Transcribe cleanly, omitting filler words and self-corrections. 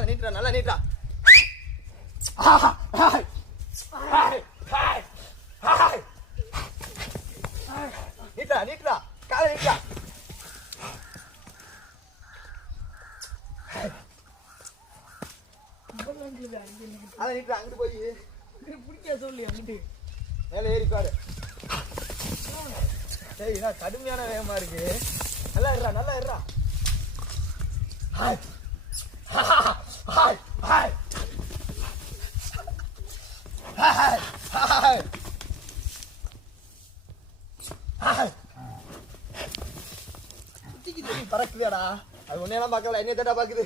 காலை நீட்டுறா, நல்லா நீட்டுறா. நீட்டுறா, நீட்டுறா, காலை நீட்டுறா. அதை நீட்டுறா, அங்கிட்டு போய் பிடிக்க சொல்லி அங்கிட்டு மேலே ஏறி பாரு. சரி, கடுமையான வேகமா இருக்கு. நல்லா இருறா, நல்லா இருறா. Hi hi hi hi hi hi. பறக்குதாடா, அது ஒன்னேலாம் பார்க்கல, என்னைய தட்டா பாக்குது.